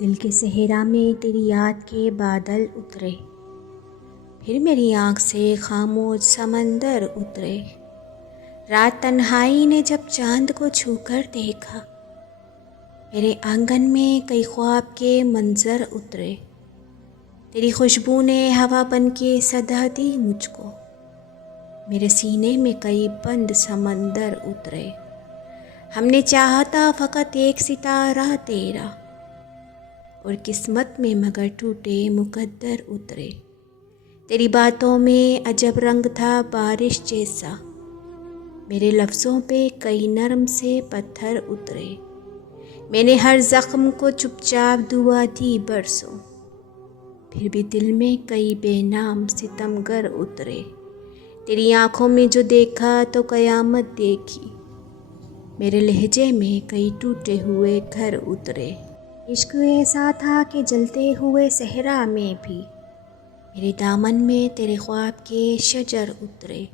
دل کے صحرا میں تیری یاد کے بادل اترے، پھر میری آنکھ سے خاموش سمندر اترے۔ رات تنہائی نے جب چاند کو چھو کر دیکھا، میرے آنگن میں کئی خواب کے منظر اترے۔ تیری خوشبو نے ہوا بن کے صدا دی مجھ کو، میرے سینے میں کئی بند سمندر اترے۔ ہم نے چاہا تھا فقط ایک ستارہ تیرا، اور قسمت میں مگر ٹوٹے مقدر اترے۔ تیری باتوں میں عجب رنگ تھا بارش جیسا، میرے لفظوں پہ کئی نرم سے پتھر اترے۔ میں نے ہر زخم کو چپ چاپ دعا دی برسوں، پھر بھی دل میں کئی بے نام ستمگر اترے۔ تیری آنکھوں میں جو دیکھا تو قیامت دیکھی، میرے لہجے میں کئی ٹوٹے ہوئے گھر اترے۔ عشق ایسا تھا کہ جلتے ہوئے صحرا میں بھی میرے دامن میں تیرے خواب کے شجر اترے۔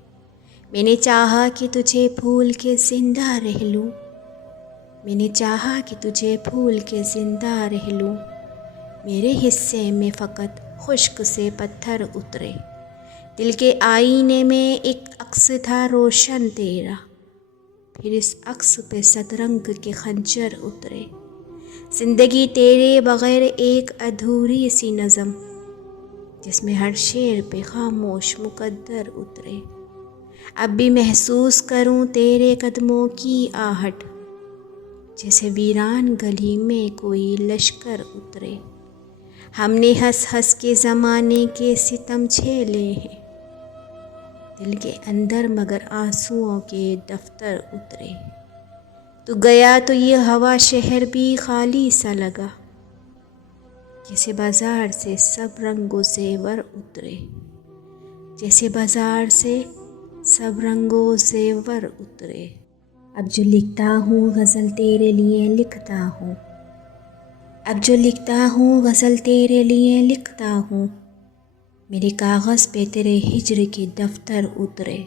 میں نے چاہا کہ تجھے پھول کے زندہ رہ لوں، میں نے چاہا کہ تجھے پھول کے زندہ رہ لوں، میرے حصے میں فقط خشک سے پتھر اترے۔ دل کے آئینے میں ایک عکس تھا روشن تیرا، پھر اس عکس پہ صد رنگ کے خنجر اترے۔ زندگی تیرے بغیر ایک ادھوری سی نظم، جس میں ہر شعر پہ خاموش مقدر اترے۔ اب بھی محسوس کروں تیرے قدموں کی آہٹ، جیسے ویران گلی میں کوئی لشکر اترے۔ ہم نے ہنس ہنس کے زمانے کے ستم جھیلے ہیں، دل کے اندر مگر آنسوؤں کے دفتر اترے۔ تو گیا تو یہ ہوا شہر بھی خالی سا لگا، جیسے بازار سے سب رنگ و زیور اترے، جیسے بازار سے سب رنگ و زیور اترے۔ اب جو لکھتا ہوں غزل تیرے لیے لکھتا ہوں، اب جو لکھتا ہوں غزل تیرے لیے لکھتا ہوں، میرے کاغذ پہ تیرے ہجر کے دفتر اترے۔